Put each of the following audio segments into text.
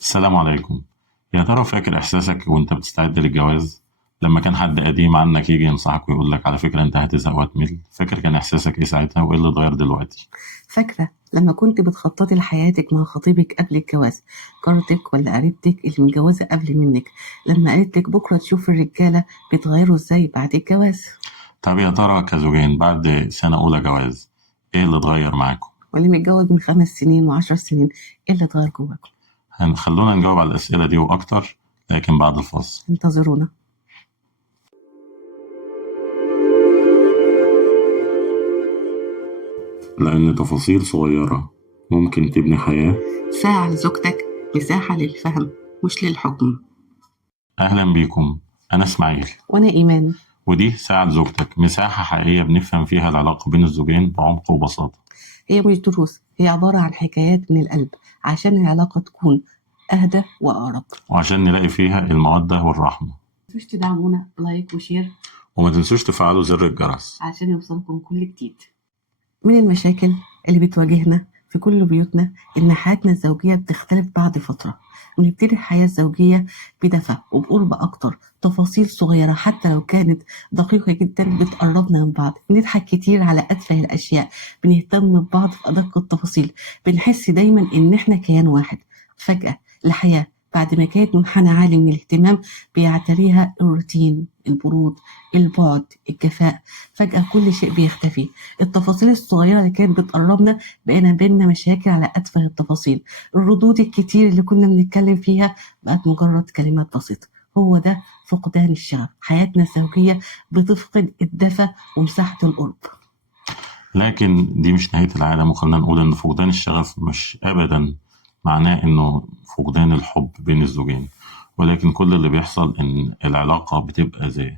السلام عليكم. يا ترى فاكر إحساسك وأنت بتستعد للجواز؟ لما كان حد قديم عنك يجي ينصحك ويقول لك على فكرة أنت هتزهق وهتمل، فاكر كان إحساسك إيه ساعتها وإيه اللي اتغير دلوقتي؟ فاكرة لما كنت بتخططي لحياتك مع خطيبك قبل الجواز، جارتك ولا قريبتك اللي متجوزة قبل منك لما قالت لك بكرة تشوف الرجالة بيتغيروا ازاي بعد الجواز؟ طب يا ترى كزوجين بعد سنة أولى جواز إيه اللي اتغير معاكم؟ واللي متجوز من 5 سنين و10 سنين ايه اللي اتغير جواكم؟ خلونا نجاوب على الأسئلة دي وأكتر، لكن بعد الفاصل. انتظرونا. لأن تفاصيل صغيرة ممكن تبني حياة. ساعة لزوجتك، مساحة للفهم مش للحكم. أهلا بيكم، أنا إسماعيل. وانا ايمان. ودي ساعة زوجتك، مساحة حقيقية بنفهم فيها العلاقة بين الزوجين بعمق وبساطة. هي مش دروس، هي عبارة عن حكايات من القلب عشان العلاقة تكون اهدى واقرب. وعشان نلاقي فيها المودة والرحمة. مش تدعمونا بلايك وشير وما تنسوش تفعلوا زر الجرس. عشان يوصلكم كل جديد. من المشاكل اللي بتواجهنا في كل بيوتنا إن حياتنا الزوجية بتختلف بعد فترة، ونبتدي الحياة الزوجية بدفى وبقرب أكتر، تفاصيل صغيرة حتى لو كانت دقيقة جدا بتقربنا من بعض، بنضحك كتير على أتفه الأشياء، بنهتم ببعض في أدق التفاصيل، بنحس دايما إن إحنا كيان واحد. فجأة الحياة بعد ما كانت منحنى عالي من الاهتمام بيعتريها الروتين، البرود، البعد، الجفاء. فجأة كل شيء بيختفي، التفاصيل الصغيرة اللي كانت بتقربنا بقينا بينا مشاكل على أتفه التفاصيل، الردود الكتير اللي كنا بنتكلم فيها بقت مجرد كلمات بسيطة. هو ده فقدان الشغف، حياتنا الزوجية بتفقد الدفى ومساحة القرب. لكن دي مش نهاية العالم، وخلينا نقول إن فقدان الشغف مش أبدا معناه إنه فقدان الحب بين الزوجين، ولكن كل اللي بيحصل إن العلاقة بتبقى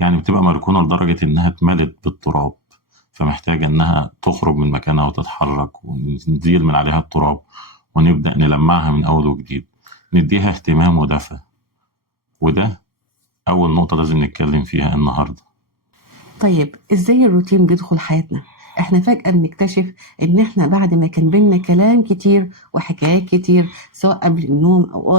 بتبقى مركونة لدرجة إنها اتملت بالتراب، فمحتاجة إنها تخرج من مكانها وتتحرك ونزيل من عليها التراب ونبدأ نلمعها من أول وجديد، نديها اهتمام ودفى. وده أول نقطة لازم نتكلم فيها النهاردة. طيب ازاي الروتين بيدخل حياتنا؟ احنا فجأة بنكتشف ان احنا بعد ما كان بينا كلام كتير وحكايات كتير، سواء قبل النوم او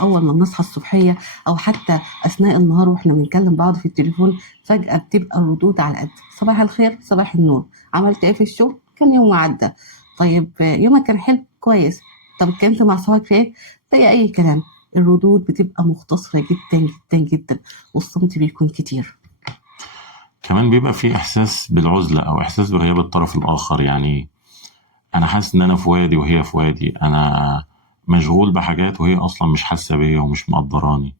اول ما بنصحى الصبحية او حتى اثناء النهار واحنا بنكلم بعض في التليفون، فجأة بتبقى الردود على قد صباح الخير، صباح النور، عملت ايه في الشغل، كان يوم عدى، طيب يومك كان حلو كويس، طب اتكلمت مع صحابك في ايه، زي اي كلام. الردود بتبقى مختصرة جدا جدا جدا، والصمت بيكون كتير. كمان بيبقى في إحساس بالعزلة أو إحساس بغياب الطرف الآخر، يعني أنا حاسس إن أنا في وادي وهي في وادي، أنا مشغول بحاجات وهي أصلا مش حاسة بيا ومش مقدراني،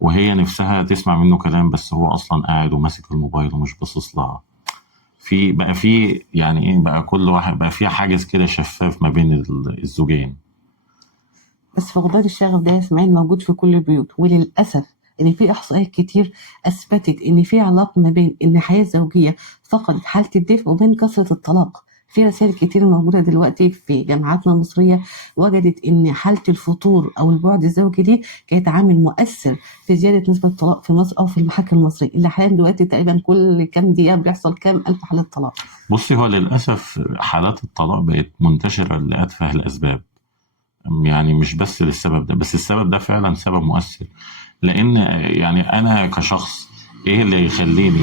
وهي نفسها تسمع منه كلام بس هو أصلا قاعد وماسك الموبايل ومش باصص لها. في يعني إيه، بقى كل واحد بقى في حاجز كده شفاف ما بين الزوجين. بس فقدان الشغف ده يا اسماعيل موجود في كل البيوت، وللأسف إن في إحصائيات كتير أثبتت إن في علاقة ما بين إن الحياة الزوجية فقدت حالة الدفء وبين كثرة الطلاق. في رسائل كتير موجودة دلوقتي في جامعاتنا المصرية وجدت إن حالة الفتور أو البعد الزوجي دي كانت عامل مؤثر في زيادة نسبة الطلاق في مصر أو في المحاكم المصرية، اللي حاليا دلوقتي تقريبا كل كام دقيقة بيحصل كام ألف حالة طلاق. بصي، هو للأسف حالات الطلاق بقت منتشرة لأتفه الأسباب، يعني مش بس للسبب ده، بس السبب ده فعلا سبب مؤثر. لان يعني انا كشخص ايه اللي يخليني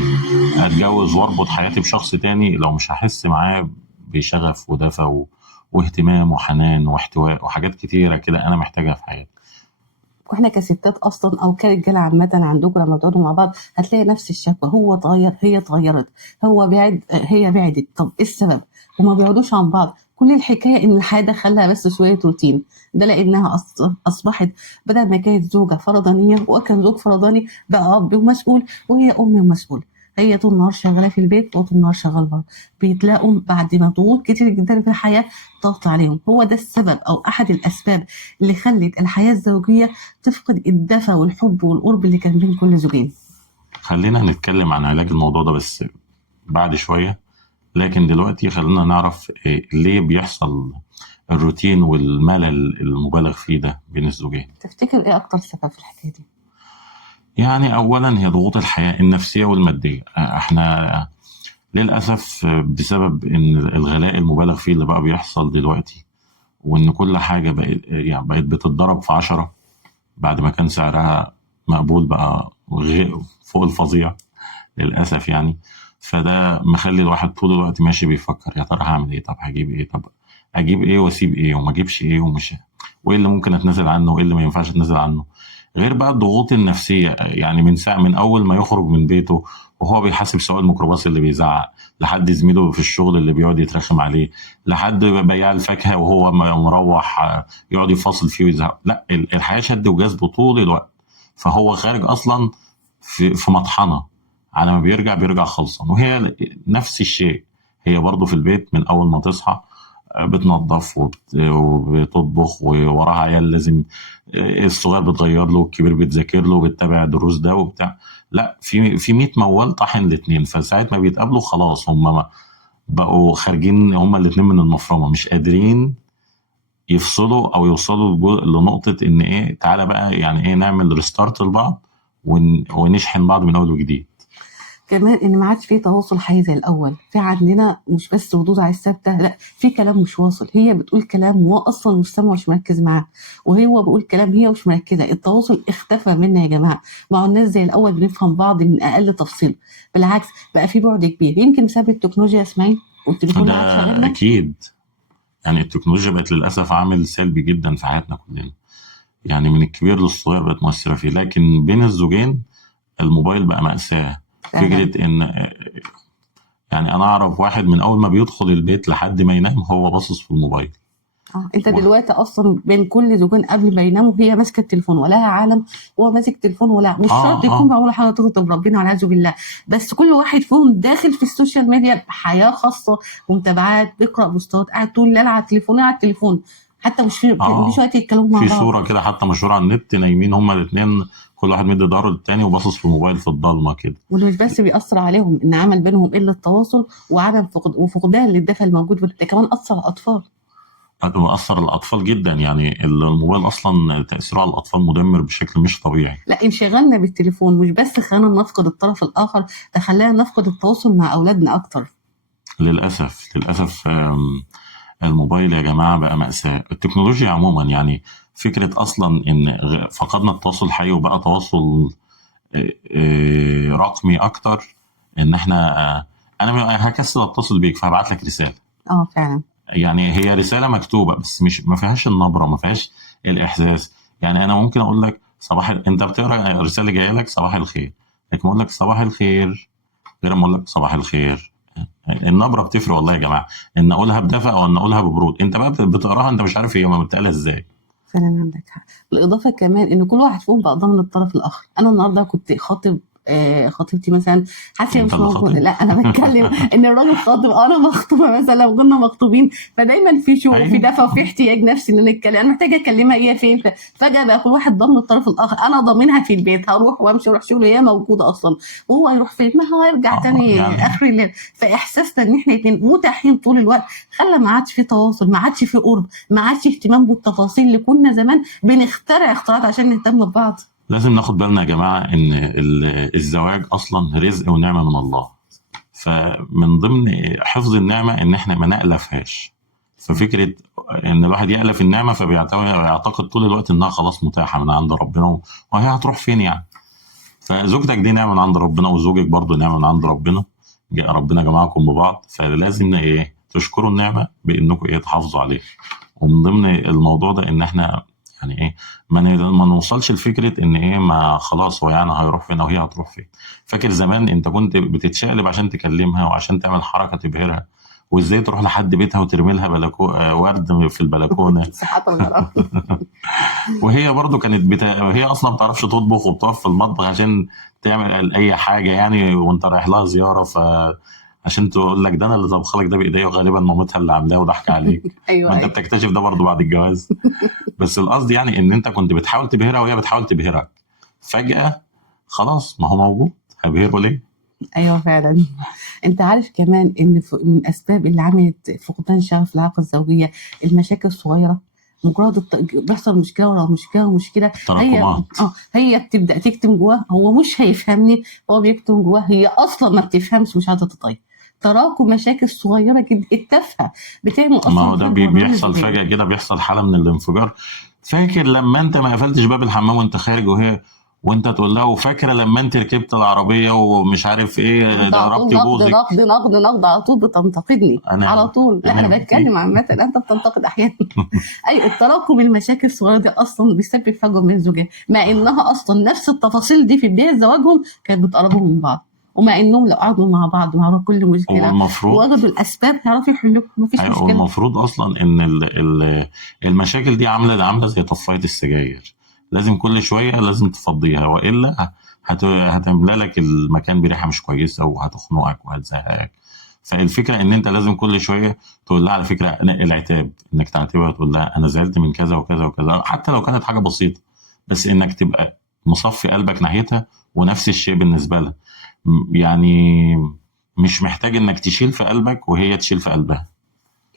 اتجوز واربط حياتي بشخص تاني لو مش هحس معاه بشغف ودفى واهتمام وحنان واحتواء وحاجات كتيرة كده انا محتاجها في حياتي. واحنا كستات اصلا او كرجاله عامه عندكم لما تقعدوا مع بعض هتلاقي نفس الشكوى، هو اتغير هي اتغيرت، هو بعد هي بعدت، طب ايه السبب؟ وما بيقعدوش عن بعض. كل الحكايه ان الحياه دخلها بس شويه روتين، ده لانها اصبحت بدل ما كانت زوجه فرضانيه وكان زوج فرضاني بقى اب ومسؤول وهي ام ومسؤول. هي طول النهار شغاله في البيت وطول النهار شغال بره، بيتلاقوا بعد ما ضغوط كتير جدا في الحياه ضغط عليهم. هو ده السبب او احد الاسباب اللي خلت الحياه الزوجيه تفقد الدفى والحب والقرب اللي كان بين كل زوجين. خلينا نتكلم عن علاج الموضوع ده بس بعد شوية، لكن دلوقتي خلينا نعرف إيه ليه بيحصل الروتين والملل المبالغ فيه ده بين الزوجين. تفتكر ايه اكتر سبب في الحكايه دي؟ يعني أولا هي ضغوط الحياة النفسية والمادية. احنا للأسف بسبب إن الغلاء المبالغ فيه اللي بقى بيحصل دلوقتي وان كل حاجه بقت بتتضرب في 10 بعد ما كان سعرها مقبول، بقى فوق الفظيع للاسف يعني. فده مخلي الواحد طول الوقت ماشي بيفكر يا ترى هعمل ايه، طب هجيب ايه، طب اجيب ايه واسيب ايه وما اجيبش ايه ومش، وايه اللي ممكن اتنازل عنه وايه اللي ما ينفعش اتنازل عنه. غير بقى الضغوط النفسيه، يعني من ساعه من اول ما يخرج من بيته وهو بيحاسب سواق الميكروباص اللي بيزعق، لحد زميله في الشغل اللي بيقعد يترخم عليه، لحد بياع الفاكهه وهو مروح يقعد يفاصل فيه ويزعق. لا، الحياه شد وجذب طول الوقت. فهو خارج اصلا في مطحنه، على ما بيرجع خلصان. وهي نفس الشيء، هي برضو في البيت من اول ما تصحى بتنظف وبتطبخ، ووراها عيال لازم، الصغير بتغير له والكبير بتذاكر له وبتتابع دروس ده وبتاع. لا، في 100 موال طاحن الاثنين. فساعة ما بيتقابلوا خلاص هم بقوا خارجين هم الاثنين من المفرمه، مش قادرين يفصلوا او يوصلوا لنقطه ان ايه، تعالى بقى يعني ايه نعمل ريستارت لبعض ونشحن بعض من اول وجديد. كمان ان ما عادش فيه تواصل حي زي الاول. في عندنا مش بس ردود على الثابته، لا، في كلام مش واصل. هي بتقول كلام وهو اصلا مش سامع ومش مركز معاه، وهو بيقول كلام هي مش مركزه. التواصل اختفى منا يا جماعه. مع الناس زي الاول بنفهم بعض من اقل تفصيل. بالعكس، بقى في بعد كبير، يمكن بسبب التكنولوجيا يا اسماعيل والتليفون ده اللي قاعد شغالنا. اكيد، يعني التكنولوجيا بقت للاسف عامل سلبي جدا في حياتنا كلنا، يعني من الكبير للصغير بقت مؤثره فيه. لكن بين الزوجين الموبايل بقى مأساة. فعلا. فكرة إن يعني أنا أعرف واحد من أول ما بيدخل البيت لحد ما ينام هو باصص في الموبايل. انت و... دلوقتي اصلا بين كل زوجين قبل ما يناموا هي ماسكه التليفون ولها عالم، وهو ماسك تليفون ولا مش شرط يكون معمول حاجه تغضب ربنا والعياذ بالله، بس كل واحد فيهم داخل في السوشيال ميديا بحياه خاصه ومتابعات، بيقرا بوستات، قاعد طول الليل على التليفون على التليفون، حتى مش وقت يتكلموا مع في بعض. صورة كده حتى مشهورة على النت، نايمين هما الاتنين، كل واحد مدي ظهره للتاني وباصص في الموبايل في الضلمة كده. واللي مش بس بيأثر عليهم ان عمل بينهم قله التواصل وعدم وفقدان للدفء الموجود، ده كمان اثر على الاطفال. مأثر الأطفال جدا، يعني الموبايل أصلا تأثيره على الأطفال مدمر بشكل مش طبيعي. لا، انشغالنا بالتليفون مش بس خلانا نفقد الطرف الآخر، ده خلانا نفقد التواصل مع أولادنا أكتر. للأسف الموبايل يا جماعة بقى مأساة. التكنولوجيا عموما يعني فكرة أصلا إن فقدنا التواصل الحقيقي وبقى تواصل رقمي أكتر. إن إحنا أنا هكسل أتصل بيك فهبعت لك رسالة. فعلا. يعني هي رسالة مكتوبة بس مش ما فيهاش النبرة، ما فيهاش الإحساس. يعني أنا ممكن أقول لك أنت بتقرأ رسالة جاية لك صباح الخير، لكن أقول لك صباح الخير غير ما أقول لك صباح الخير. النبرة بتفرق والله يا جماعة، إن أقولها بدفء أو إن أقولها ببرود. أنت بقى بتقراها أنت مش عارف هي بتقالها إزاي. فعلا عندك حق. بالإضافة كمان إن كل واحد فيهم بقى ضامن الطرف الآخر. أنا النهاردة كنت خاطب خطيبتي مثلا، حاسه أنت مش اللي موجوده. خاطب؟ لا، انا بتكلم ان الراجل خاطب، انا مخطوبه مثلا، لو كنا مخطوبين فدايما في شوق وفي أيوه. دفى وفي احتياج نفسي ان نتكلم. انا محتاجه اكلمها هي فين، فجاه بقى كل واحد ضامن الطرف الاخر. انا ضامنها في البيت، هروح وامشي اروح شغل هي موجوده اصلا، وهو هيروح فين؟ ما هو هيرجع تاني يعني اخر الليل. فاحساسنا ان احنا اتنين متاحين طول الوقت خلى ما عادش في تواصل، ما عادش في قرب، ما عادش اهتمام بالتفاصيل اللي كنا زمان بنخترع اختراعات عشان نهتم ببعض. لازم ناخد بالنا يا جماعة إن الزواج أصلا رزق ونعمة من الله. فمن ضمن حفظ النعمة إن إحنا ما نألفهاش. ففكرة إن الواحد يألف النعمة فبيعتقد طول الوقت إنها خلاص متاحة من عند ربنا، وهي هتروح فين يعني. فزوجتك دي نعمة من عند ربنا، وزوجك برضو نعمة من عند ربنا. ربنا جمعكم ببعض، فلازم إيه تشكروا النعمة بإنكم إيه تحافظوا عليها. ومن ضمن الموضوع ده إن إحنا يعني ايه ما نوصلش لفكره ان ايه ما خلاص هو يعني هيروح فين او هي هتروح فين. فاكر زمان انت كنت بتتشقلب عشان تكلمها وعشان تعمل حركه تبهرها، وازاي تروح لحد بيتها وترمي لها ورد في البلكونه. صحة الغرام. وهي برضو كانت هي اصلا ما بتعرفش تطبخ وبتقف في المطبخ عشان تعمل اي حاجه يعني، وانت رايح لها زياره عشان تقول لك ده انا اللي طبخ لك ده بايديا، وغالبا مامتها اللي عاملاه وضحك عليك. ما انت بتكتشف ده برضو بعد الجواز. بس القصد يعني ان انت كنت بتحاول تبهرها وهي بتحاول تبهرك، فجأة خلاص ما هو موجود، هبهره ليه؟ ايوه فعلا. انت عارف كمان ان من الاسباب اللي عملت فقدان شغف العلاقه الزوجيه المشاكل الصغيره. مجرد بيحصل مشكله ورا مشكله ومشكله، هي بتبدا تكتم جواه، هو مش هيفهمني، هو بيكتم جواه، هي اصلا ما بتفهمش، مش عايزه تطيب. تراكم مشاكل صغيره جدا التافهه بتعمل اصلا ما هو ده في البرنامج بيحصل الزوجي. فجأة كده، بيحصل حالة من الانفجار. فاكر لما انت ما قفلتش باب الحمام وانت خارج، وانت تقول له فاكرة لما انت ركبت العربية ومش عارف ايه انت على طول ضربتي نقد بوزك. نقد نقد نقد، على طول بتنتقدني على طول. لا انا انا بتكلم عامه، انت بتنتقد احيانا. اي التراكم المشاكل الصغيره دي اصلا بيسبب فجوه من الزوجين، مع انها اصلا نفس التفاصيل دي في بدايه زواجهم كانت بتقربهم من بعض، ومع انهم لو قعدوا مع بعض مع كل مشكله والمفروض ووجدوا الاسباب هيعرفوا يحلوها، مفيش أيوة، مشكله. والمفروض اصلا ان المشاكل دي عامله زي طفايه السجاير، لازم كل شويه لازم تفضيها، والا هتملى لك المكان بريحه مش كويسه وهتخنقك وهتزهقك. فالفكره ان انت لازم كل شويه تقول لها، على فكره العتاب انك تعاتبها تقول لها انا زعلت من كذا وكذا وكذا، حتى لو كانت حاجه بسيطه، بس انك تبقى مصفي قلبك ناحيتها. ونفس الشيء بالنسبه لها، يعني مش محتاج انك تشيل في قلبك وهي تشيل في قلبها.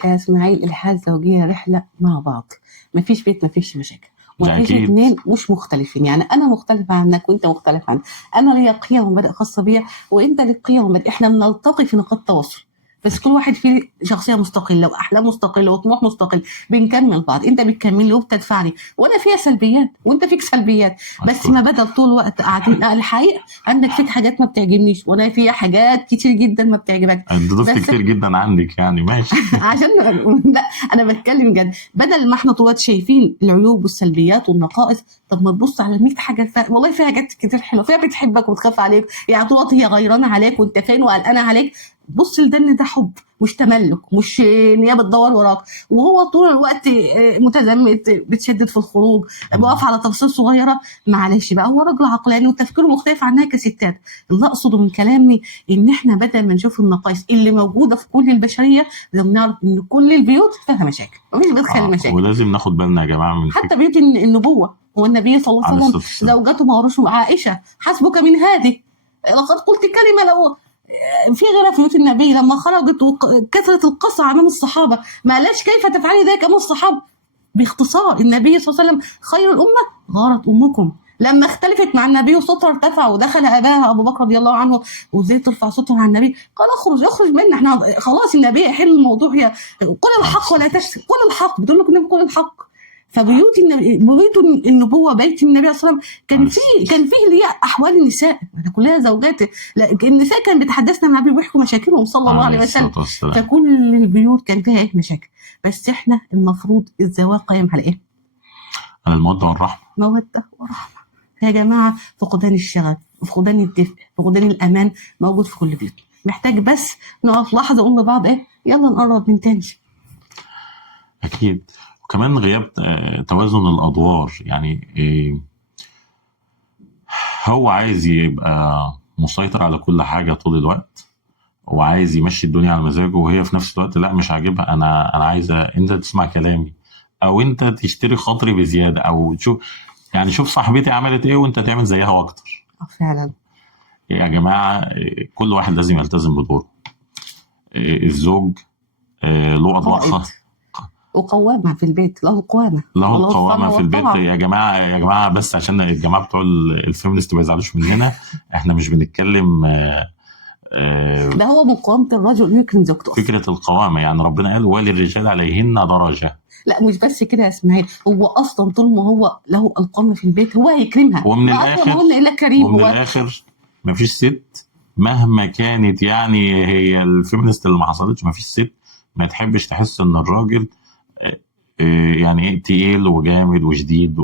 يا اسماعيل، الحياة الزوجية رحلة مع بعض، مفيش بيت مفيش مشاكل، ده ومفيش اكيد. اتنين مش مختلفين. يعني أنا مختلفة عنك وأنت مختلف عني، أنا ليا قيم ومبادئ خاصة بيا وأنت ليك قيم ومبادئ، إحنا بنلتقي في نقاط تواصل، بس كل واحد فيه شخصية مستقلة وأحلام مستقلة وطموح مستقل، بنكمل بعض. أنت بتكمل لي وبتدفعني، وأنا فيها سلبيات وأنت فيك سلبيات، بس ما بدل طول الوقت قاعدين. لا، الحقيقة عندك فيك حاجات ما بتعجبنيش وأنا فيها حاجات كتير جدا ما بتعجبك. انت ضفت بس كتير جدا عندك، يعني ماشي. عشان لا، انا بتكلم جد. بدل ما احنا طوال شايفين العيوب والسلبيات والنقائص، طب ما تبص على 100 حاجه والله في حاجات كتير حلوه فيها، بتحبك وتخاف عليك، يعني طول الوقت هي غيرانه عليك وانت فين وقلقانه عليك. بص لده ان ده حب مش تملك، مش ان هي بتدور وراك، وهو طول الوقت متزمت بتشدد في الخروج، بقف على تفاصيل صغيره. معلش بقى، هو راجل عقلاني وتفكيره مختلف عنها كستات. اللي اقصده من كلامي ان احنا بدل ما نشوف النقائص اللي موجوده في كل البشريه، لازم نعرف ان كل البيوت فيها مشاكل، مفيش بيت خالي مشاكل. ولازم ناخد بالنا يا جماعه من حتى فكره بيوت النبوه، هو النبي صلى الله على عليه وسلم الصوت السلام. زوجته ما وروش عائشه حسبك من هذه، لقد قلت كلمه لو في غيرها في بيوت النبي لما خرجت وكثرت القصع امام الصحابه، ما قالش كيف تفعلي ذلك امام الصحابه. باختصار النبي صلى الله عليه وسلم خير الامه غارت امكم، لما اختلفت مع النبي وصوتها ارتفع ودخل اباها ابو بكر رضي الله عنه، وازاي ترفع صوتها على النبي، قال اخرج منا، احنا خلاص النبي يحل الموضوع. هي قل الحق ولا تكذب، قل الحق، بتقول لك النبي قل الحق. فبيوت بيوت النبوه، بيت النبي صلى الله عليه وسلم كان فيه اللي هي احوال النساء كلها زوجات. النساء كان بتحدثنا مع النبي ويحكوا مشاكلهم صلى الله عليه وسلم، فكل البيوت كان فيها ايه مشاكل. بس احنا المفروض الزواج قائم على ايه؟ على الموده والرحمه. موده ورحمه يا جماعه. فقدان الشغف، فقدان الدفء، فقدان الامان موجود في كل بيوت. محتاج بس نقف لحظه نقول لبعض ايه، يلا نقرب من تاني. اكيد. وكمان غياب توازن الادوار، يعني هو عايز يبقى مسيطر على كل حاجه طول الوقت، وعايز يمشي الدنيا على مزاجه، وهي في نفس الوقت لا مش عاجبها. انا عايزه انت تسمع كلامي، او انت تشتري خاطري بزياده، او شوف صاحبتي عملت ايه وانت تعمل زيها واكتر. فعلا يا جماعه، كل واحد لازم يلتزم بدوره. الزوج له ادوار وقوامة في البيت، له قوامة، له القوامة في البيت. يا جماعة بس عشان الجماعة بتوع الفيمينست ما يزعلوش مننا، احنا مش بنتكلم ده هو من قوامة الرجل يكرم زوجته. فكرة القوامة يعني ربنا قال وللرجال عليهن درجة. لا مش بس كده يا اسماعيل، هو اصلا طول ما هو له القوامة في البيت هو هيكرمها. ومن الاخر مفيش ست مهما كانت، يعني هي الفيمينست اللي ما حصلتش، مفيش ست ما تحبش تحس ان الراجل يعني ايه تقيل وجامد وشديد.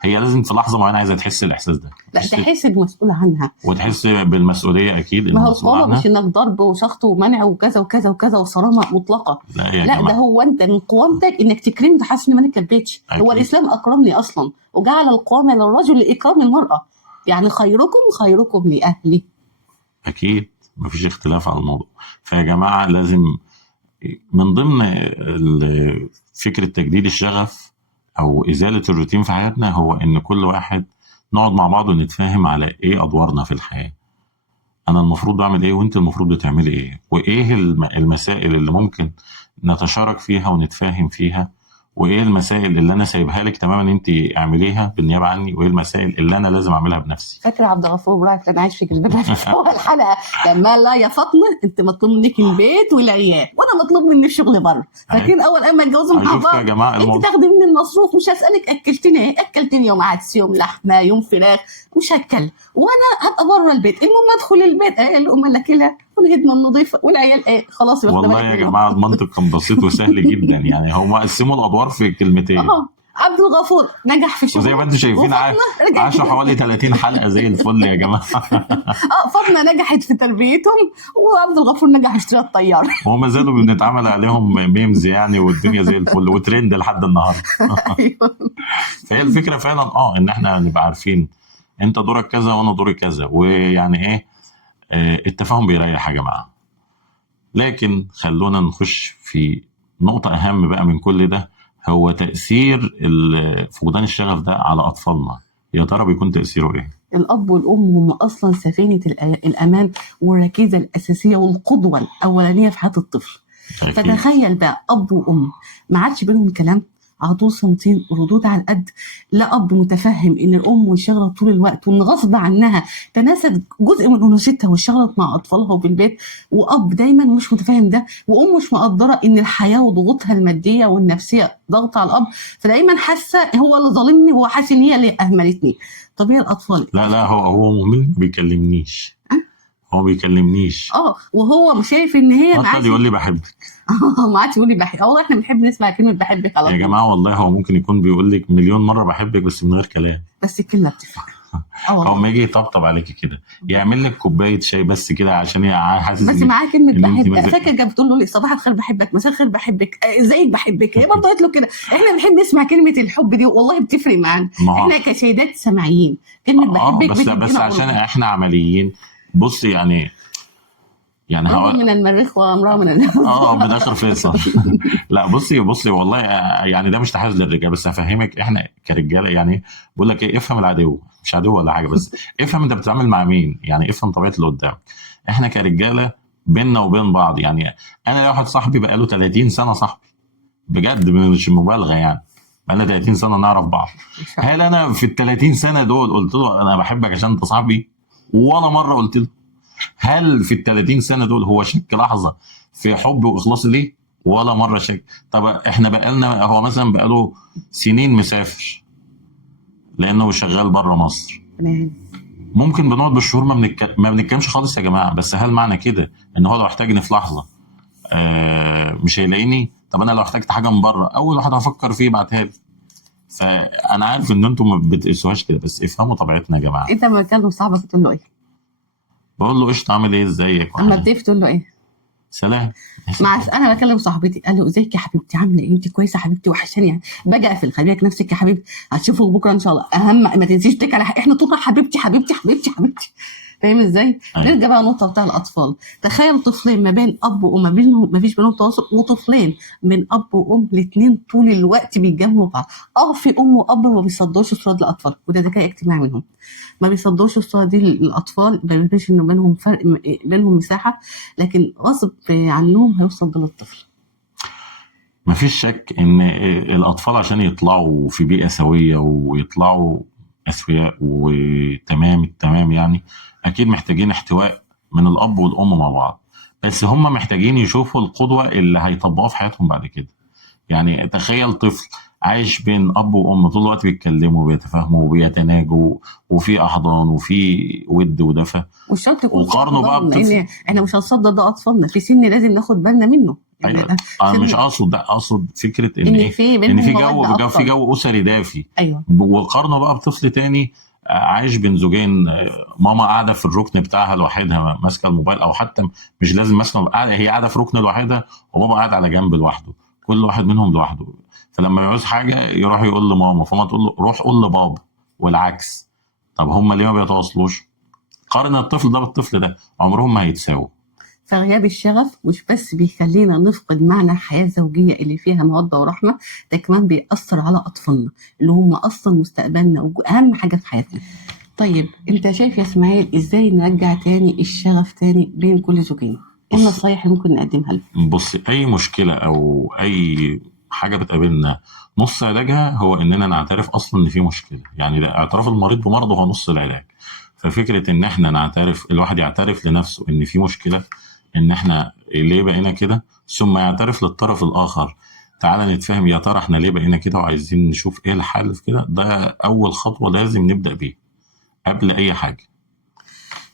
هي لازم في لحظه معينه عايزه تحس الاحساس ده، لا تحس المسؤول عنها وتحس بالمسؤوليه. اكيد ما هو القوامه مش انك ضرب وشخط ومنع وكذا وكذا وكذا وصرامه مطلقه. لا ده هو انت من قوامتك انك تكرم، تحس ان ما نكبتش. هو الاسلام اكرمني اصلا وجعل القوامه للرجل لاكرام المراه، يعني خيركم لاهلي. اكيد مفيش اختلاف على الموضوع. فيا جماعه لازم من ضمن فكرة تجديد الشغف أو إزالة الروتين في حياتنا، هو إن كل واحد نقعد مع بعض ونتفاهم على إيه أدوارنا في الحياة. أنا المفروض بعمل إيه وإنت المفروض بتعملي إيه، وإيه المسائل اللي ممكن نتشارك فيها ونتفاهم فيها، وايه المسائل اللي انا سايبها لك تماما انت اعمليها بالنيابه عني، وايه المسائل اللي انا لازم اعملها بنفسي. فاكر عبد الغفور برايك انا عايش في جلباب ابي في اول الحلقه لما قال لا يا فاطمه انت مطلوب منك البيت والعيال وانا مطلوب مني الشغل بره. فاكرين اول اما اتجوزوا مع شوف يا بعض جماعه انت تاخدي مني المصروف، مش هسالك اكلتني ايه، اكلتني يوم عدس يوم لحمه يوم فراخ، مش هتكلم، وانا هبقى بره البيت، المهم ادخل البيت ايه الام اللي اكلها والهدمه النظيفه والعيال ايه خلاص واخده والله بالك يا منهم. جماعه المنطق كان بسيط وسهل جدا، يعني هم قسموا الادوار في كلمتين. عبد الغفور نجح في شغله وزي ما انتم شايفين عاشوا حوالي 30 حلقه زي الفل يا جماعه. فاطمه نجحت في تربيتهم وعبد الغفور نجح اشترى الطياره. وما زالوا بنتعامل عليهم ميمز يعني، والدنيا زي الفل وترند لحد النهارده. ايوه فهي الفكره فعلا ان احنا نبقى عارفين انت دورك كذا وانا دوري كذا، ويعني ايه التفاهم بيريح يا جماعه. لكن خلونا نخش في نقطه اهم بقى من كل ده، هو تاثير فقدان الشغف ده على اطفالنا. يا ترى بيكون تاثيره ايه؟ الاب والام هم اصلا سفينه الامان والركيزه الاساسيه والقدوه الاولانيه في حياه الطفل. أكيد. فتخيل بقى اب وام ما عادش بينهم كلام، على طول صامتين ردود على القد، لا اب متفهم ان الام منشغله طول الوقت وان غصب عنها تناسد جزء من انوثتها واشتغلت مع اطفالها وفي البيت، واب دايما مش متفاهم ده، وام مش مقدره ان الحياه وضغوطها الماديه والنفسيه ضغط على الاب، فدايما حاسه هو اللي ظالمني وهو حاسس ان هي اللي اهملتني. طبيعي الاطفال لا هو مهمل ما بيكلمنيش. هو ما بيكلمنيش. وهو شايف ان هي بطل يقول لي بحبك. ما عادش يقول لي بحبك. والله احنا بنحب نسمع كلمه بحبك على يا طول جماعه والله هو ممكن يكون بيقول لك مليون مره بحبك بس من غير كلام. بس الكلمه بتفرق. هو ما يجي يطبطب عليكي كده، يعمل لك كوبايه شاي بس كده عشان حاسس بس معاه كلمه إن أنت بحبك. فاكر كانت بتقول له صباح الخير بحبك، مساء الخير بحبك، ازيك بحبك، هي برضه قالت له كده. احنا بنحب نسمع كلمه الحب دي والله بتفرق معانا احنا كسيدات سامعين كلمه بحبك بس عشان احنا عمليين. بص يعني رجل من المريخ وامراه من من اخر فيصل. لا بصي والله يعني ده مش تحيز للرجال، بس هفهمك احنا كرجاله يعني. بقول لك ايه، افهم العدو، مش عدو ولا حاجه، بس افهم انت بتتعامل مع مين، يعني افهم طبيعه اللي قدامك. احنا كرجاله بيننا وبين بعض يعني، انا لو واحد صاحبي بقاله 30 سنه صاحبي بجد مش مبالغه يعني، بقالنا 30 سنه نعرف بعض، هل انا في ال 30 سنه دول قلت له انا بحبك عشان انت صاحبي؟ ولا مره قلت له. هل في ال 30 سنه دول هو شك لحظه في حب واخلاص ليه؟ ولا مره شك. طب احنا بقالنا، هو مثلا بقاله سنين مسافر لانه شغال بره مصر، ممكن بنقعد بالشهور ما بنتكلمش خالص يا جماعه، بس هل معنى كده ان هو لو احتاجني في لحظه مش هيلاقيني؟ طب انا لو احتجت حاجه من بره اول واحد هفكر فيه يبعتها لي. فانا عارف ان انتم ما بتقيسوهاش كده، بس افهموا طبيعتنا يا جماعه. انت لما بتكلم صاحبك بتقول له ايه؟ بقول له قشطه عامل ايه ازيك. اما بتقف تقول له ايه؟ سلام. انا بكلم صاحبتي قال له ازيك يا حبيبتي عامله ايه، انت كويسه حبيبتي وحشاني يعني، باجي اقفل خلي بالك نفسك يا حبيبتي هتشوفه بكره ان شاء الله، اهم ما تنسيش تكل احنا طول حبيبتي حبيبتي حبيبتي حبيبتي. فاهم ازاي؟ نرجع بقى النقطه بتاع الاطفال. تخيل طفلين ما بين اب وام ما فيش بينهم تواصل، وطفلين من اب وام الاثنين طول الوقت بيتجاملوا بعض. في ام واب ما بيصدقوش الصوره للاطفال، وده ذكاء اجتماعي منهم، ما بيصدقوش الصوره دي للاطفال، ما بيبقاش انه بينهم فرق بينهم مساحه، لكن غصب عنهم هيوصل ده للطفل. مفيش شك ان الاطفال عشان يطلعوا في بيئه سويه ويطلعوا اسوياء وتمام التمام يعني، اكيد محتاجين احتواء من الاب والام مع بعض، بس هم محتاجين يشوفوا القدوه اللي هيطبقوها في حياتهم بعد كده. يعني تخيل طفل عايش بين اب وام طول الوقت بيتكلموا وبيتفاهموا وبيتناجوا وفي احضان وفي ود ودفى، وقارنوا بقى لان احنا مش هنصدق ده اطفالنا في سن لازم ناخد بالنا منه. يعني أيوة. انا مش اقصد ده، اقصد فكره ان في جو اسري دافي. ايوه. وقارنوا بقى بطفل تاني عايش بين زوجين، ماما قاعده في الركن بتاعها لوحدها ماسكه الموبايل، او حتى مش لازم ماسكه، هي قاعده في ركن لوحدها وبابا قاعد على جنب لوحده، كل واحد منهم لوحده. فلما يعوز حاجه يروح يقول لماما، فما تقول له روح قول لبابا، والعكس. طب هم ليه ما بيتواصلوش؟ قارن الطفل ده بالطفل ده، عمرهم ما هيتساووا. فغياب الشغف مش بس بيخلينا نفقد معنى الحياة الزوجية اللي فيها مودة ورحمة، ده كمان بيأثر على أطفالنا اللي هم أصلا مستقبلنا وأهم حاجة في حياتنا. طيب أنت شايف يا إسماعيل إزاي نرجع تاني الشغف تاني بين كل زوجين؟ إيه النصايح اللي ممكن نقدمها لهم؟ بص، أي مشكلة أو أي حاجه بتقابلنا نص علاجها هو اننا نعترف اصلا ان في مشكله. يعني ده اعتراف المريض بمرضه هو نص العلاج. ففكره ان احنا نعترف، الواحد يعترف لنفسه ان في مشكله، ان احنا ليه بقينا كده، ثم يعترف للطرف الاخر تعالى نتفاهم يا ترى احنا ليه بقينا كده وعايزين نشوف ايه الحل في كده. ده اول خطوه لازم نبدا بيه قبل اي حاجه.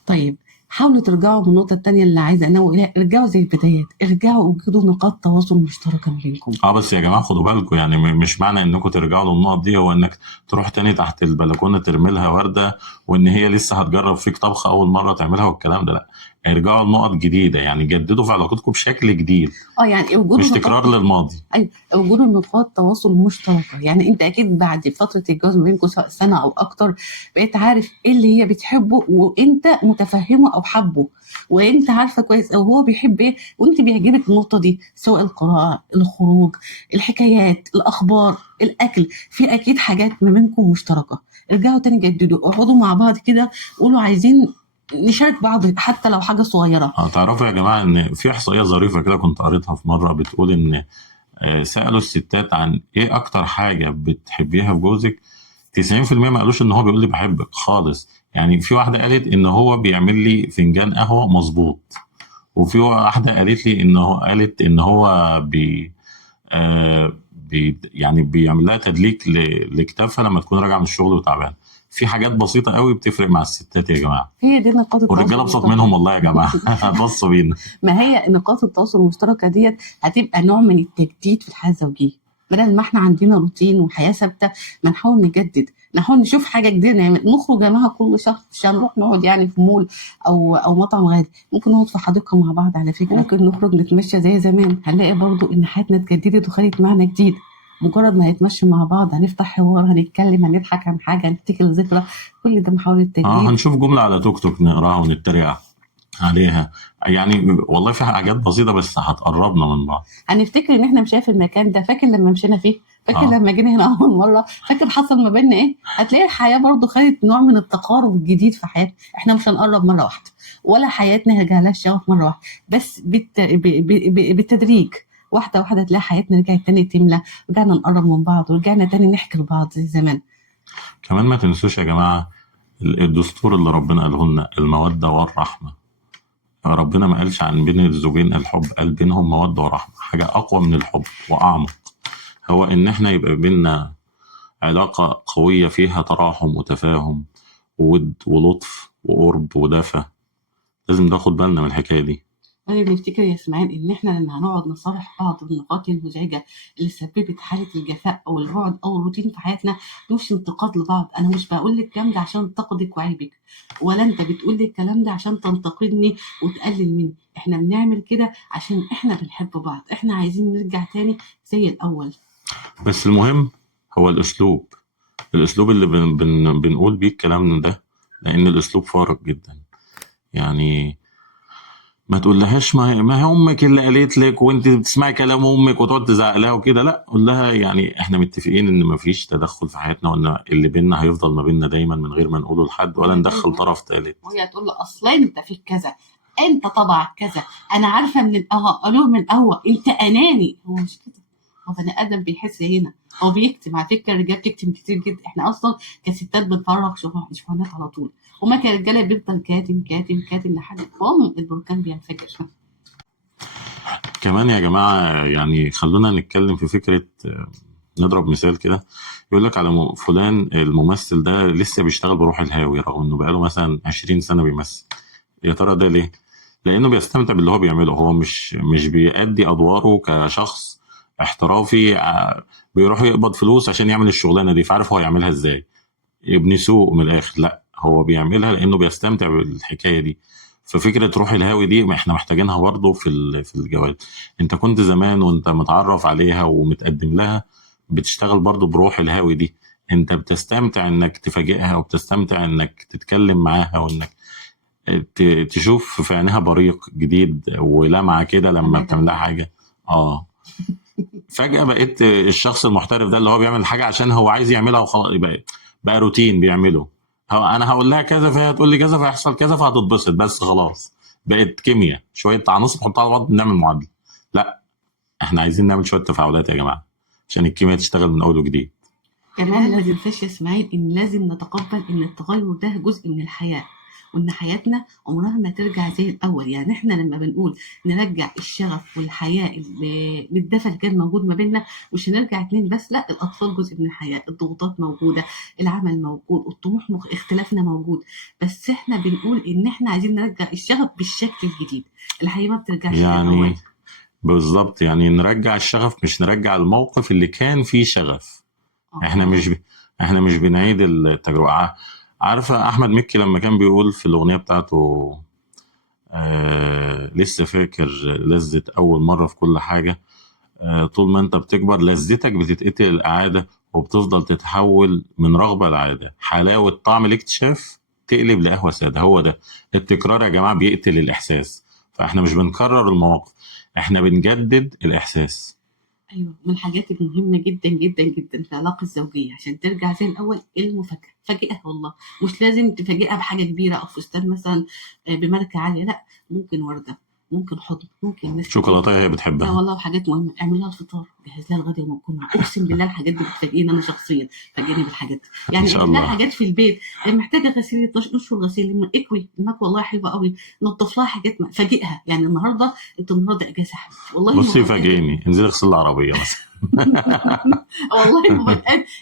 طيب حاولوا ترجعوا من النقطة التانية اللي عايزة أنوه إليها، ارجعوا زي البدايات، ارجعوا وجدوا نقاط تواصل مشتركة بينكم. بس يا جماعه خدوا بالكم، يعني مش معنى انكم ترجعوا للنقط دي هو انك تروح تاني تحت البلكونه ترمي لها ورده وان هي لسه هتجرب فيك طبخه اول مره تعملها والكلام ده. لا، ارجعوا لنقط جديده، يعني جددوا في علاقتكم بشكل جديد، يعني وجود مش نقاط، تكرار للماضي. ايوه وجود نقاط تواصل مشتركه. يعني انت اكيد بعد فتره الجواز ما بينكم سواء سنه او اكتر بقيت عارف ايه اللي هي بتحبه وانت متفهمه او حبه، وانت عارفه كويس او هو بيحب ايه وانت بيعجبك النقطه دي، سواء القراءه، الخروج، الحكايات، الاخبار، الاكل، في اكيد حاجات ما بينكم مشتركه. ارجعوا تاني جددوا، اقعدوا مع بعض كده قولوا عايزين نشارك بعض حتى لو حاجه صغيره. تعرفوا يا جماعه ان في احصائيه ظريفه كده كنت قريتها في مره بتقول ان سالوا الستات عن ايه اكتر حاجه بتحبيها في جوزك، 90% ما قالوش ان هو بيقول لي بحبك خالص. يعني في واحده قالت ان هو بيعمل لي فنجان قهوه مظبوط، وفي واحده قالت ان هو يعني بيعمل لها تدليك لكتافها لما تكون راجعه من الشغل وتعبانه. في حاجات بسيطه قوي بتفرق مع الستات يا جماعه، هي دي نقاط التواصل والرجاله ابسط المشتركه. منهم والله يا جماعه. هتوصوا بينا. ما هي نقاط التواصل المشتركة ديت هتبقى نوع من التجديد في الحياة الزوجية. بدل ما احنا عندنا روتين وحياة ثابتة، ما نحاول نجدد، نحاول نشوف حاجة جديدة نعمل. نخرج يا جماعة كل شهر، مش هنروح نقعد يعني في مول أو مطعم غالي، ممكن نقعد في حديقة مع بعض على فكرة، ممكن نخرج نتمشى زي زمان، هنلاقي برضو إن حياتنا اتجددت وخدت معنى جديد. مجرد ما هنتمشى مع بعض هنفتح حوار، هنتكلم، هنضحك عن حاجة، هنفتكر ذكرى، كل ده محاولة تجديد. هنشوف جمله على توك توك نقراها ونتريق عليها. يعني والله في حاجات بسيطة بس هتقربنا من بعض. هنفتكر ان احنا مشينا في المكان ده، فاكر لما مشينا فيه، فاكر لما جينا هنا اول مره، فاكر حصل ما بيننا ايه. هتلاقي الحياه برضو خدت نوع من التقارب الجديد في حياتنا. احنا مش هنقرب مره واحده، ولا حياتنا هيرجع لها الشغف مره واحده، بس بالتدريج، واحده واحده هتلاقي حياتنا رجعت تاني تملى، رجعنا نقرب من بعض ورجعنا تاني نحكي لبعض زي زمان. كمان ما تنسوش يا جماعة الدستور اللي ربنا قاله لنا، المودة والرحمة. ربنا ما قالش عن بين الزوجين الحب، قال بينهم مودة ورحمة، حاجة أقوى من الحب وأعمق. هو إن إحنا يبقى بينا علاقة قوية فيها تراحم وتفاهم وود ولطف وقرب ودفى. لازم ناخد بالنا من الحكاية دي. أنا بنفتكر يا إسماعيل إن إحنا لما هنقعد نصارح بعض بالنقاط المزعجة اللي سببت حالة الجفاء أو البعد أو الروتين في حياتنا، مش انتقاد لبعض. أنا مش بقول لك الكلام ده عشان أنتقدك وعيبك، ولا أنت بتقول لي الكلام ده عشان تنتقدني وتقلل مني. إحنا بنعمل كده عشان إحنا بنحب بعض، إحنا عايزين نرجع تاني زي الأول. بس المهم هو الأسلوب اللي بنقول بيه الكلام ده، لأن الأسلوب فارق جدا. يعني ما تقولهاش ما هي امك اللي قالت لك وانت بتسمعي كلام امك وتقعد تزعق لها وكده. لا، قول لها يعني احنا متفقين ان ما فيش تدخل في حياتنا، وان اللي بينا هيفضل ما بيننا دايما من غير ما نقوله لحد ولا ندخل طرف ثالث. وهي تقول له اصل انت فيك كذا، انت طبعك كذا، انا عارفه من قالوه من الاول، انت اناني. هو مش كده، هو بني ادم بيحس هنا، هو بيكتم. على فكره الرجاله بتكتم كتير جدا، احنا اصلا كستات بنفرغ شحنات على طول، وما كرجاله بيفضل كاتم كاتم كاتم لحد بوم البركان بينفجر. كمان يا جماعة يعني خلونا نتكلم في فكرة، نضرب مثال كده. يقول لك على فلان الممثل ده لسه بيشتغل بروح الهاوي رغم انه بقاله مثلا 20 سنة بيمثل. يا ترى ده ليه؟ لانه بيستمتع باللي هو بيعمله. هو مش بيأدي ادواره كشخص احترافي بيروح يقبض فلوس عشان يعمل الشغلانه دي فعارف هو يعملها ازاي، يبني سوق من الاخر. لا، هو بيعملها لانه بيستمتع بالحكايه دي. ففكره روح الهاوي دي احنا محتاجينها برضه في الجواز. انت كنت زمان وانت متعرف عليها ومتقدم لها بتشتغل برضه بروح الهاوي دي. انت بتستمتع انك تفاجئها وبتستمتع انك تتكلم معاها وانك تشوف في عينها بريق جديد ولمعة كده لما بتعمل لها حاجة. فجأة بقيت الشخص المحترف ده اللي هو بيعمل حاجة عشان هو عايز يعملها وخلاص، بقى روتين بيعمله. انا هقول لها كذا فهي هتقول لي كذا فيحصل كذا فهتتبسط بس خلاص. بقت كيمياء، شوية عناصر نحطها على بعض نعمل معادلة. لا، احنا عايزين نعمل شوية تفاعلات يا جماعة. عشان الكيمياء تشتغل من اول وجديد. كمان ما تنساش يا اسماعيل ان لازم نتقبل ان التغير ده جزء من الحياة، وان حياتنا عمرها ما ترجع زي الاول. يعني احنا لما بنقول نرجع الشغف والحياة بالدفى اللي كان موجود ما بيننا، مش هنرجع اتنين بس، لا، الاطفال جزء من الحياة، الضغوطات موجودة، العمل موجود، الطموح اختلافنا موجود، بس احنا بنقول ان احنا عايزين نرجع الشغف بالشكل الجديد. الحياة ما بترجعش زي الاول. يعني بالظبط، يعني نرجع الشغف مش نرجع الموقف اللي كان فيه شغف. احنا مش احنا مش بنعيد التجربة. عارفة احمد مكي لما كان بيقول في الاغنية بتاعته لسه فاكر لذة اول مرة في كل حاجة. طول ما انت بتكبر لذتك بتتقتل الإعادة، وبتفضل تتحول من رغبة لعادة، حلاوة طعم الاكتشاف تقلب لقهوة سادة. هو ده التكرار يا جماعة، بيقتل الإحساس. فاحنا مش بنكرر المواقف، احنا بنجدد الإحساس. ايوه، من الحاجات المهمه جدا جدا جدا في العلاقه الزوجيه عشان ترجع زي الاول المفاجاه. فاجئها والله، مش لازم تفاجئها بحاجه كبيره او فستان مثلا بماركه عاليه، لا، ممكن ورده، ممكن حضن، ممكن ناس كتير. شوكولاتة هي لا بتحبها. والله، وحاجات مهمه، اعمل لها الفطار، جهز لها الغدا يوم الجمعه، اقسم بالله الحاجات دي بتفاجئني انا شخصيا. فاجئني بالحاجات دي. ان يعني شاء اعمل لها الله. حاجات في البيت، محتاجه غسيل 12 اشهر غسيل، اكوي المكوى والله حلوه قوي، نضف لها حاجات، فاجئها. يعني النهارده انت النهارده اجازه يا حبيبتي، والله بصي المفاجاه. فاجئني، انزلي اغسل العربية مثلا. والله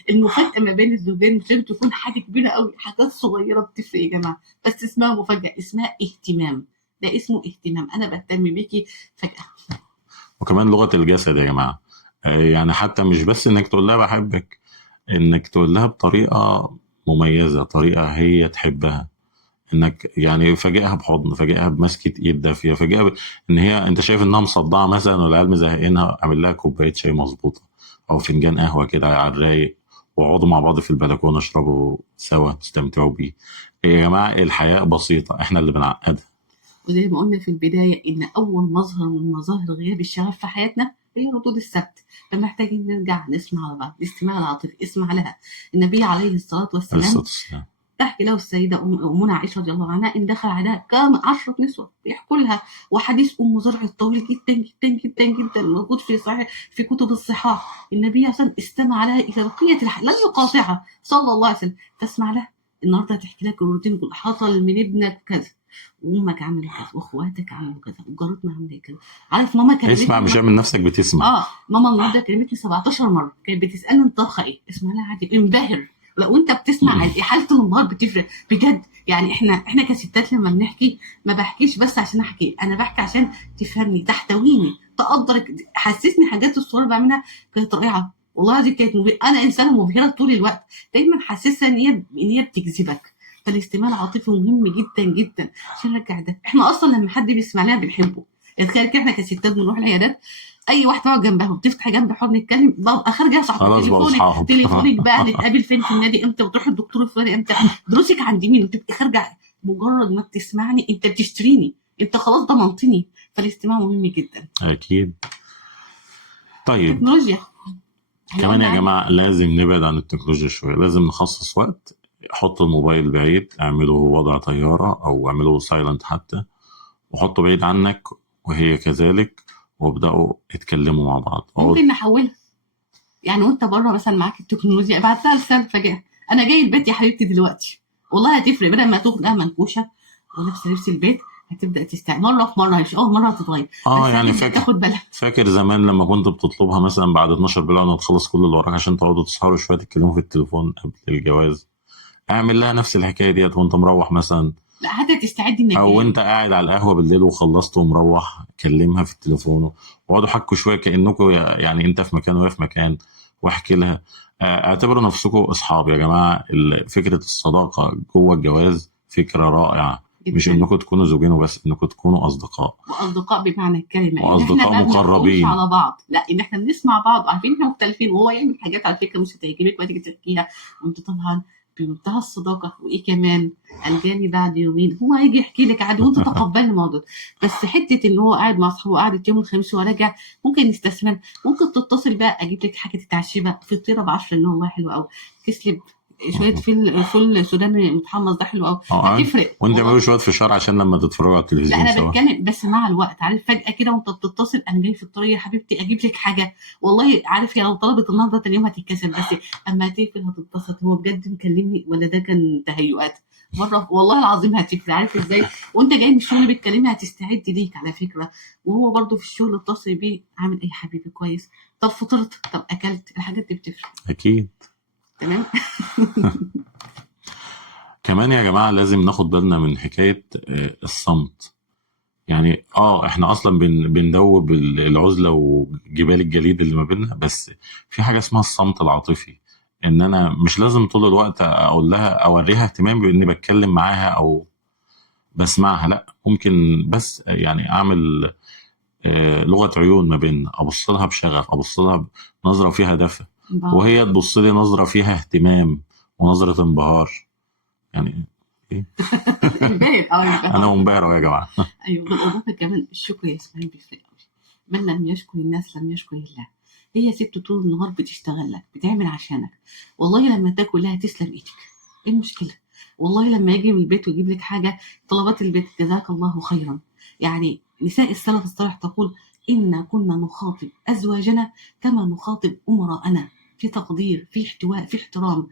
المفاجأة ما بين الزوجين مش لازم تكون حاجة كبيرة قوي، حاجات صغيرة بتفرق يا جماعة، بس اسمها مفاجأة، اسمها اهتمام. ده اسمه اهتمام، أنا بهتم بيكي فجأة. وكمان لغة الجسد يا جماعة. يعني حتى مش بس انك تقول لها بحبك، انك تقول لها بطريقة مميزة، طريقة هي تحبها. انك يعني فاجئها بحضن، فاجئها بمسكة ايد دافية، فاجئها ان هي انت شايف انها مصدعة مثلا والعيال مزهقينها، اعمل لها كوباية شاي مظبوطة او فنجان قهوة كده على الرايق، واقعدوا مع بعض في البلكونة اشربوا سوا استمتعوا بيه. يا جماعة الحياة بسيطة، احنا اللي بنعقدها. وزي ما قلنا في البداية إن أول مظهر من مظاهر غياب الشغف في حياتنا هي ردود السبت. فمحتاجين نرجع نسمع على بعض، الاستماع العاطفي، اسمع لها. النبي عليه الصلاة والسلام السلام. تحكي له السيدة أمنا عائشة رضي الله عنها إن دخل عليها كام 10 نسوة بيحكوا لها، وحديث أم زرع الطويل جدا جدا جدا جدا موجود في صحيح في كتب الصحاح. النبي أصلا استمع لها إلى بقية لم يقاطعها صلى الله عليه وسلم. تسمع لها النهارده تحكي لك الروتين، يقول حصل من ابنك كذا، وامك عملت كذا، واخواتك عملوا كذا، وجارتنا عملت كذا. عارف ماما اسمع، كلمتني مش اعمل نفسك بتسمع. ماما النهارده كلمتني 17 مره، كانت بتسالني انت طبخه ايه، اسمع لها عادي، انبهر. لو انت بتسمع عادي، حاله الانبهار بتفرق بجد. يعني احنا كستات لما بنحكي ما بحكيش بس عشان احكي، انا بحكي عشان تفهمني، تحتويني، تقدر، حسسني حاجات الصور بعملها كانت رائعه والله. دي كانت مبهرة. انا انسانه مبهره طول الوقت، دايما حاسسها ان هي بتجذبك. فالاستماع العاطفي مهم جدا جدا عشان نرجع ده. احنا اصلا لما حد بيسمع لنا بنحبه. يعني تخيل كده احنا كستات بنروح العيادات، اي واحده تقعد جنبها وبتفتح جنب حضن نتكلم، ببقى خارجه يا صاحبي، خلاص بقوا اصحاب. تليفونك بقى، نتقابل فين في النادي امتى، وتروح الدكتور الفلاني امتى، دروسك عند مين، وتبقي خارجه. مجرد ما بتسمعني انت بتشتريني، انت خلاص ضمنتني. فالاستماع مهم جدا. اكيد. طيب التكنولوجيا احنا كمان قلنا يا عليها. جماعة لازم نبعد عن التكنولوجيا شوية، لازم نخصص وقت. حط الموبايل بعيد، اعمله وضع طيارة أو اعمله سايلنت حتى، وحطه بعيد عنك وهي كذلك، وابدأوا اتكلموا مع بعض. ممكن نحولها، يعني وانت بره مثلا معاك التكنولوجيا، ابعت لها رساله فجاه، انا جاي البيت يا حبيبتي دلوقتي. والله هتفرق، بدل ما تاخدها منكوشه ولابسه لبس البيت، هتبدا تستعمل مره في مره، مش اول مره هتتغير، بس يعني هتبدا تاخد بالها. فاكر زمان لما كنت بتطلبها مثلا بعد 12 بالليل وأنا تخلص كل اللي وراك عشان تقعدوا تسهروا شوية تتكلموا في التليفون قبل الجواز؟ اعمل لها نفس الحكاية ديت وانت مروح مثلا، لا، حتى تستعدي انك او جاي. انت قاعد على القهوه بالليل وخلصت ومروح، كلمها في التليفون واقعدوا حكوا شويه كانكم يعني انت في مكان وهي في مكان، واحكي لها. اعتبروا نفسكم اصحاب يا جماعه. فكره الصداقه جوه الجواز فكره رائعه. مش جدا. انكم تكونوا زوجين وبس، انكم تكونوا اصدقاء واصدقاء بمعنى الكلمه، ان احنا واصدقاء ما بنحكمش مقربين. على بعض، لا، ان احنا بنسمع بعض وعارفين احنا مختلفين، وهو يعمل حاجات على فكره مش هتعجبك وتيجي تحكيها، وانت طبعا بمنتهى الصداقه، وايه كمان، الجاني بعد يومين هو هيجي يحكي لك عادي، وانت تقبل الموضوع. بس حته ان هو قاعد مع اصحابه قعدة يوم الخميس وراجع، ممكن نستثمر، ممكن تتصل بقى، اجيب لك حاجه تتعشي بقى، فطيره ب10 ان والله حلوه قوي، كسلب شويه فول سوداني متحمص، ده حلو قوي، هتفرق وانت والله. تعملوا شويه فشار عشان لما تتفرجوا على لا التلفزيون انا سوا. بتكلم بس مع الوقت، عارف فجاه كده وانت بتتصل انا جاي في الطريق يا حبيبتي اجيب لك حاجه، والله عارف يا لو طلبت النهارده تاني يوم هتتكسر، بس اما هتقفل هتتبسط هو بجد مكلمني ولا ده كان تهيؤات. مره والله العظيم هتفرق، عارف ازاي؟ وانت جاي من الشغل بتكلمي هتستعد ليك على فكره، وهو برضو في الشغل اتصل بيه عامل ايه يا حبيبي كويس، طب فطرت، طب اكلت، الحاجات دي بتفرق. اكيد. تمام. كمان يا جماعه لازم ناخد بالنا من حكايه الصمت. يعني احنا اصلا بندوب العزله وجبال الجليد اللي ما بيننا، بس في حاجه اسمها الصمت العاطفي. ان انا مش لازم طول الوقت اقول لها اوريها اهتمام باني بتكلم معاها او بسمعها، لا، ممكن بس يعني اعمل لغه عيون ما بين، ابص لها بشغف، ابص لها بنظره فيها دفى، وهي تبص لي نظره فيها اهتمام ونظره انبهار. يعني ايه؟ انا منبهر يا جماعه. ايوه بالاضافه كمان الشكر يا اسماعيل بيفرق قوي. من لم يشكر الناس لم يشكر الله. هي ست طول النهار بتشتغل لك، بتعمل عشانك، والله لما تاكل لها تسلم ايدك، ايه المشكله؟ والله لما يجي من البيت ويجيب لك حاجه طلبات البيت جزاك الله خيرا. يعني نساء السلف الصالح تقول إنا كنا نخاطب أزواجنا كما نخاطب أمراءنا، في تقدير، في احتواء، في احترام.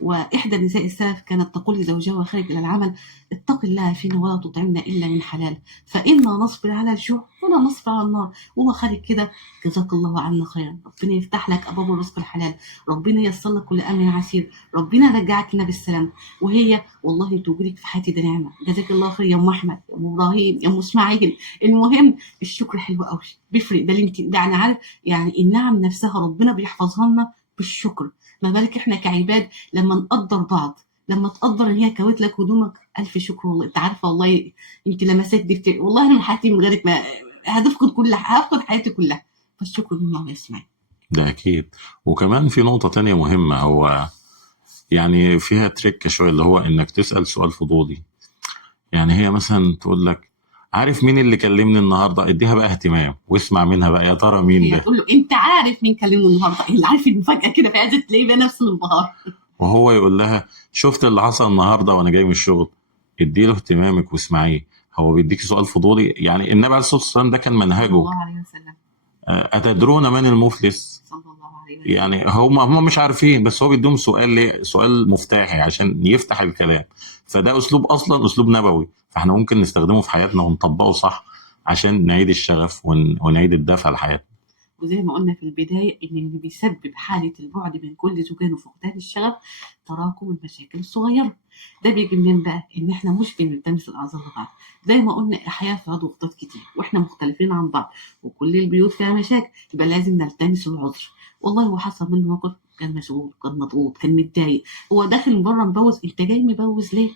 وإحدى نساء السلف كانت تقول لزوجها وخارج إلى العمل اتق الله فينا ولا تطعمنا إلا من حلال، فإنا نصبر على الجوع ولا نصبر على النار. وهو خارج كده جزاك الله عنا خيرا، ربنا يفتح لك أبواب الرزق الحلال، ربنا ييسر لك كل أمر عسير، ربنا رجعك لنا بالسلام. وهي والله توجودك في حياتي ده نعمة، جزاك الله خير يا أم أحمد يا أم إبراهيم يا أم إسماعيل. المهم الشكر حلو قوي، بيفرق، ده اللي انت ده انا عارف يعني النعم نفسها ربنا بيحفظها لنا بالشكر. ما بالك احنا كعباد لما نقدر بعض، لما تقدر ان هي كوت لك هدومك الف شكر. والله انت عارفه والله انت لمسات دي والله انا حياتي من غيرك ما هفقد حياتي كلها، فالشكر لله يا اسماعيل. ده اكيد. وكمان في نقطه تانية مهمه، هو يعني فيها تريك شويه، اللي هو انك تسال سؤال فضولي. يعني هي مثلا تقول لك عارف مين اللي كلمني النهارده؟ اديها بقى اهتمام واسمع منها بقى يا ترى مين هي ده. تقول له انت عارف مين كلمني النهارده، اللي عارف المفاجاه كده فعايزه تلاقيه بقى نفس الانبهار. وهو يقول لها شفت اللي حصل النهارده وانا جاي من الشغل؟ اديله اهتمامك واسمعيه. هو بيديك سؤال فضولي. يعني النبي عليه الصلاه والسلام ده كان صلى منهجه. الله عليه وسلم. اتدرون من المفلس؟ صلى الله عليه وسلم. يعني هم مش عارفين، بس هو بيديهم سؤال ليه؟ سؤال مفتاحي عشان يفتح الكلام. فده اسلوب اصلا اسلوب نبوي، فاحنا ممكن نستخدمه في حياتنا ونطبقه صح عشان نعيد الشغف ونعيد الدفع لحياتنا. وزي ما قلنا في البداية إن اللي بيسبب حالة البعد بين كل زوجين وفقدان الشغف تراكم المشاكل الصغيرة. ده بيجي منين بقى؟ إن إحنا مش بنلتمس الأعذار لبعض. زي ما قلنا الحياة فيها ضغوطات كتير وإحنا مختلفين عن بعض وكل البيوت فيها مشاكل، يبقى لازم نلتمس العذر. والله هو حصل منه موقف، كان مشغول، كان مضغوط، كان متضايق، هو داخل من بره مبوز، أنت جاي مبوز ليه؟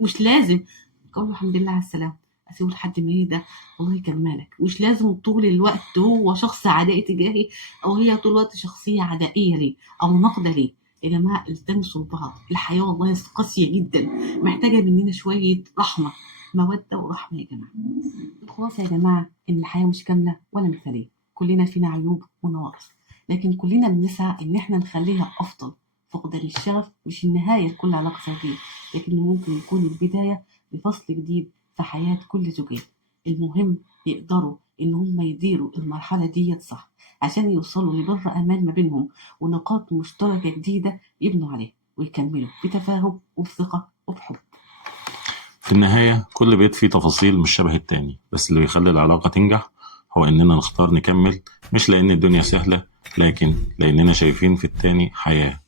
مش لازم. قول له الحمد لله على السلامة، أسيبه لحد ما يهدى، والله كان مالك. مش لازم طول الوقت هو شخص عدائي تجاهي او هي طول الوقت شخصيه عدائيه ليه او ناقده ليه. يا جماعه التمسوا بعض، الحياه والله قاسيه جدا، محتاجه مننا شويه رحمه، موده ورحمه يا جماعه. الخلاصه يا جماعه ان الحياه مش كامله ولا مثاليه، كلنا فينا عيوب ونواقص، لكن كلنا بنسعى ان احنا نخليها افضل. فقدان الشغف مش النهايه لكل علاقه زوجيه، لكنه ممكن يكون البدايه لفصل جديد في حياه كل زوجين. المهم يقدروا إن هم يديروا المرحلة ديت صح عشان يوصلوا لبر أمان ما بينهم ونقاط مشتركة جديدة يبنوا عليها ويكملوا بتفاهم وبثقة وبحب. في النهاية كل بيت فيه تفاصيل مش شبه التاني، بس اللي بيخلي العلاقة تنجح هو إننا نختار نكمل، مش لأن الدنيا سهلة، لكن لأننا شايفين في التاني حياة.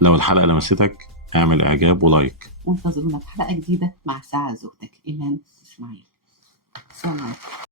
لو الحلقة لمستك اعمل إعجاب ولايك. وانتظرونا في حلقة جديدة مع ساعة زوجتك إيمان إسماعيل. السلام عليكم.